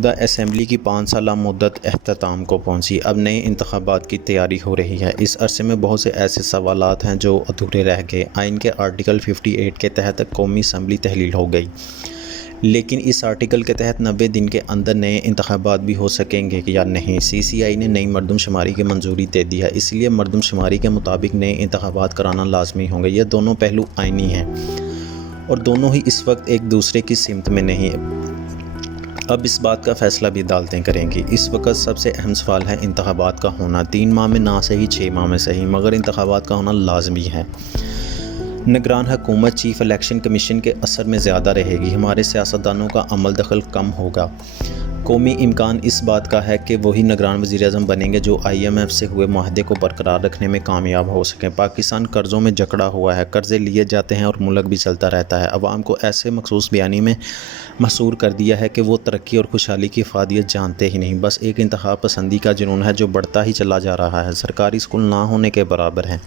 موجودہ اسمبلی کی 5 سالہ مدت اختتام کو پہنچی۔ اب نئے انتخابات کی تیاری ہو رہی ہے۔ اس عرصے میں بہت سے ایسے سوالات ہیں جو ادھورے رہ گئے۔ آئین کے آرٹیکل 58 کے تحت قومی اسمبلی تحلیل ہو گئی، لیکن اس آرٹیکل کے تحت 90 دن کے اندر نئے انتخابات بھی ہو سکیں گے یا نہیں۔ CCI نے نئی مردم شماری کی منظوری دے دی ہے، اس لیے مردم شماری کے مطابق نئے انتخابات کرانا لازمی ہوں گے۔ یہ دونوں پہلو آئینی ہیں اور دونوں ہی اس وقت ایک دوسرے کی سمت میں نہیں۔ اب اس بات کا فیصلہ بھی عدالتیں کریں گی۔ اس وقت سب سے اہم سوال ہے انتخابات کا ہونا۔ 3 ماہ میں نہ صحیح 6 ماہ میں صحیح، مگر انتخابات کا ہونا لازمی ہے۔ نگران حکومت چیف الیکشن کمیشن کے اثر میں زیادہ رہے گی، ہمارے سیاستدانوں کا عمل دخل کم ہوگا۔ قومی امکان اس بات کا ہے کہ وہی نگران وزیر اعظم بنیں گے جو IMF سے ہوئے معاہدے کو برقرار رکھنے میں کامیاب ہو سکیں۔ پاکستان قرضوں میں جکڑا ہوا ہے، قرضے لیے جاتے ہیں اور ملک بھی چلتا رہتا ہے۔ عوام کو ایسے مخصوص بیانی میں محصور کر دیا ہے کہ وہ ترقی اور خوشحالی کی افادیت جانتے ہی نہیں، بس ایک انتخاب پسندی کا جنون ہے جو بڑھتا ہی چلا جا رہا ہے۔ سرکاری اسکول نہ ہونے کے برابر ہیں،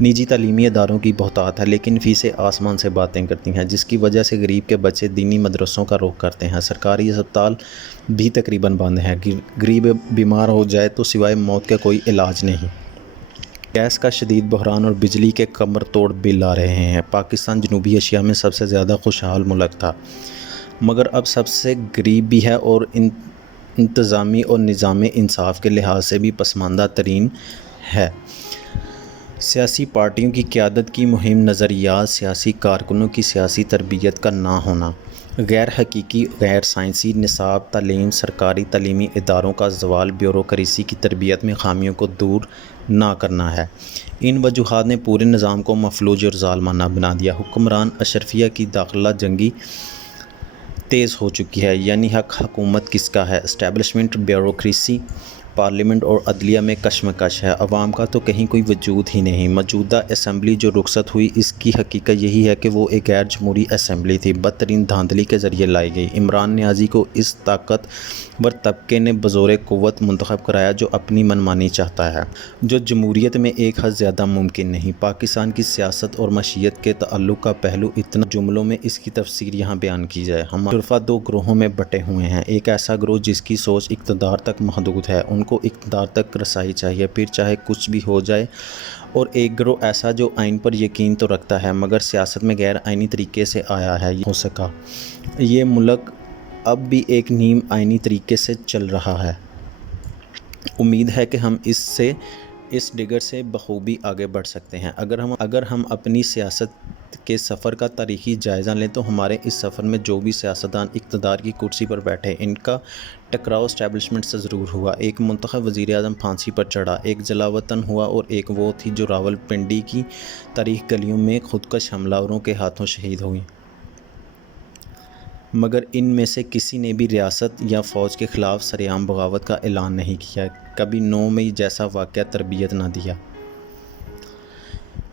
نجی تعلیمی اداروں کی بہتات ہے، لیکن فیسیں آسمان سے باتیں کرتی ہیں، جس کی وجہ سے غریب کے بچے دینی مدرسوں کا رخ کرتے ہیں۔ سرکاری اسپتال بھی تقریباً بند ہیں، غریب بیمار ہو جائے تو سوائے موت کے کوئی علاج نہیں۔ گیس کا شدید بحران اور بجلی کے کمر توڑ بل آ رہے ہیں۔ پاکستان جنوبی ایشیا میں سب سے زیادہ خوشحال ملک تھا، مگر اب سب سے غریب بھی ہے اور انتظامی اور نظام انصاف کے لحاظ سے بھی پسماندہ ترین ہے۔ سیاسی پارٹیوں کی قیادت کی مہم نظریات، سیاسی کارکنوں کی سیاسی تربیت کا نہ ہونا، غیر حقیقی غیر سائنسی نصاب تعلیم، سرکاری تعلیمی اداروں کا زوال، بیوروکریسی کی تربیت میں خامیوں کو دور نہ کرنا ہے۔ ان وجوہات نے پورے نظام کو مفلوج اور ظالمانہ بنا دیا۔ حکمران اشرفیہ کی داخلہ جنگی تیز ہو چکی ہے، یعنی حق حکومت کس کا ہے؟ اسٹیبلشمنٹ، بیوروکریسی، پارلیمنٹ اور عدلیہ میں کشمکش ہے۔ عوام کا تو کہیں کوئی وجود ہی نہیں۔ موجودہ اسمبلی جو رخصت ہوئی، اس کی حقیقت یہی ہے کہ وہ ایک غیر جمہوری اسمبلی تھی، بدترین دھاندلی کے ذریعے لائی گئی۔ عمران نیازی کو اس طاقتور طبقے نے بزور قوت منتخب کرایا جو اپنی منمانی چاہتا ہے، جو جمہوریت میں ایک حد زیادہ ممکن نہیں۔ پاکستان کی سیاست اور معیشت کے تعلق کا پہلو اتنا جملوں میں اس کی تفسیر یہاں بیان کی جائے۔ ہمارے شرفا 2 گروہوں میں بٹے ہوئے ہیں۔ ایک ایسا گروہ جس کی سوچ اقتدار تک محدود ہے، ان کو اقتدار تک رسائی چاہیے، پھر چاہے کچھ بھی ہو جائے، اور ایک گروہ ایسا جو آئین پر یقین تو رکھتا ہے مگر سیاست میں غیر آئینی طریقے سے آیا ہے۔ ہو سکا یہ ملک اب بھی ایک نیم آئینی طریقے سے چل رہا ہے۔ امید ہے کہ ہم اس ڈگر سے بخوبی آگے بڑھ سکتے ہیں۔ اگر ہم اپنی سیاست کے سفر کا تاریخی جائزہ لیں تو ہمارے اس سفر میں جو بھی سیاستدان اقتدار کی کرسی پر بیٹھے، ان کا ٹکراؤ اسٹیبلشمنٹ سے ضرور ہوا۔ ایک منتخب وزیر اعظم پھانسی پر چڑھا، ایک جلاوطن ہوا اور ایک وہ تھی جو راولپنڈی کی تاریخی گلیوں میں خودکش حملہ آوروں کے ہاتھوں شہید ہوئی۔ مگر ان میں سے کسی نے بھی ریاست یا فوج کے خلاف سرعام بغاوت کا اعلان نہیں کیا، کبھی 9 مئی جیسا واقعہ تربیت نہ دیا۔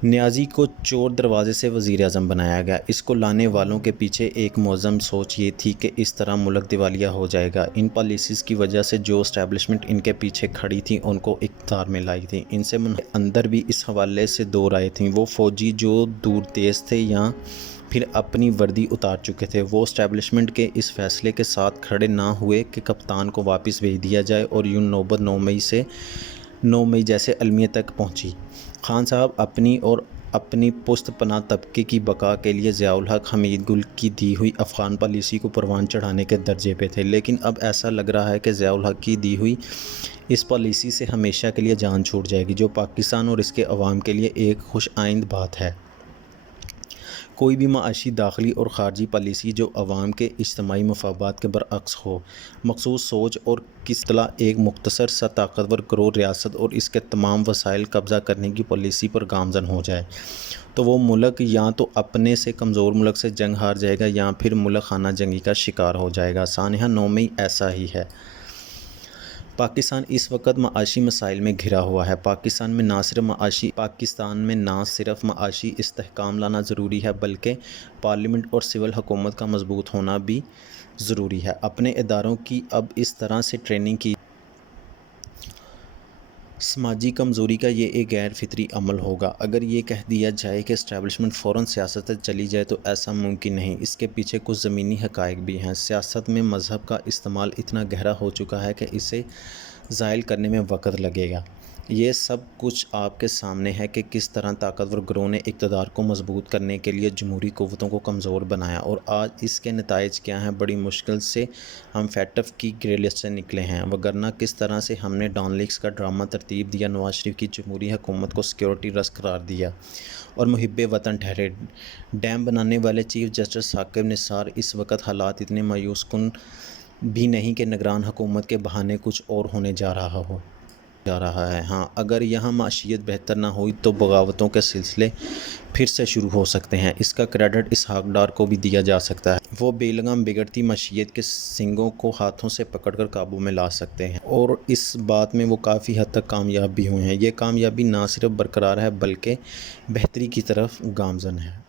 نیازی کو چور دروازے سے وزیر اعظم بنایا گیا۔ اس کو لانے والوں کے پیچھے ایک معظم سوچ یہ تھی کہ اس طرح ملک دیوالیہ ہو جائے گا۔ ان پالیسیز کی وجہ سے جو اسٹیبلشمنٹ ان کے پیچھے کھڑی تھی ان کو اقتدار میں لائی تھی۔ ان سے اندر بھی اس حوالے سے 2 رائے تھیں۔ وہ فوجی جو دور دیس تھے یا پھر اپنی وردی اتار چکے تھے، وہ اسٹیبلشمنٹ کے اس فیصلے کے ساتھ کھڑے نہ ہوئے کہ کپتان کو واپس بھیج دیا جائے، اور یوں نوبت 9 مئی جیسے المیہ تک پہنچی۔ خان صاحب اپنی پست پناہ طبقے کی بقا کے لیے ضیاء الحق، حمید گل کی دی ہوئی افغان پالیسی کو پروان چڑھانے کے درجے پہ تھے، لیکن اب ایسا لگ رہا ہے کہ ضیاء الحق کی دی ہوئی اس پالیسی سے ہمیشہ کے لیے جان چھوٹ جائے گی، جو پاکستان اور اس کے عوام کے لیے ایک خوش آئند بات ہے۔ کوئی بھی معاشی، داخلی اور خارجی پالیسی جو عوام کے اجتماعی مفادات کے برعکس ہو، مخصوص سوچ اور کس طرح ایک مختصر سا طاقتور گروہ ریاست اور اس کے تمام وسائل قبضہ کرنے کی پالیسی پر گامزن ہو جائے، تو وہ ملک یا تو اپنے سے کمزور ملک سے جنگ ہار جائے گا یا پھر ملک خانہ جنگی کا شکار ہو جائے گا۔ سانحہ 9 مئی ایسا ہی ہے۔ پاکستان اس وقت معاشی مسائل میں گھرا ہوا ہے۔ پاکستان میں نہ صرف معاشی استحکام لانا ضروری ہے بلکہ پارلیمنٹ اور سول حکومت کا مضبوط ہونا بھی ضروری ہے۔ اپنے اداروں کی اب اس طرح سے ٹریننگ کی سماجی کمزوری کا یہ ایک غیر فطری عمل ہوگا۔ اگر یہ کہہ دیا جائے کہ اسٹیبلشمنٹ فوراً سیاست سے چلی جائے تو ایسا ممکن نہیں۔ اس کے پیچھے کچھ زمینی حقائق بھی ہیں۔ سیاست میں مذہب کا استعمال اتنا گہرا ہو چکا ہے کہ اسے زائل کرنے میں وقت لگے گا۔ یہ سب کچھ آپ کے سامنے ہے کہ کس طرح طاقتور گروہوں نے اقتدار کو مضبوط کرنے کے لیے جمہوری قوتوں کو کمزور بنایا، اور آج اس کے نتائج کیا ہیں۔ بڑی مشکل سے ہم فیٹف کی گرے لسٹ سے نکلے ہیں، وگرنہ کس طرح سے ہم نے ڈان لیکس کا ڈرامہ ترتیب دیا، نواز شریف کی جمہوری حکومت کو سیکورٹی رسک قرار دیا اور محب وطن ٹھہرے۔ ڈیم بنانے والے چیف جسٹس ثاقب نثار، اس وقت حالات اتنے مایوس کن بھی نہیں کہ نگران حکومت کے بہانے کچھ اور ہونے جا رہا ہے۔ ہاں، اگر یہاں معیشت بہتر نہ ہوئی تو بغاوتوں کے سلسلے پھر سے شروع ہو سکتے ہیں۔ اس کا کریڈٹ اسحاق ڈار کو بھی دیا جا سکتا ہے۔ وہ بے لگام بگڑتی معیشت کے سنگوں کو ہاتھوں سے پکڑ کر قابو میں لا سکتے ہیں، اور اس بات میں وہ کافی حد تک کامیاب بھی ہوئے ہیں۔ یہ کامیابی نہ صرف برقرار ہے بلکہ بہتری کی طرف گامزن ہے۔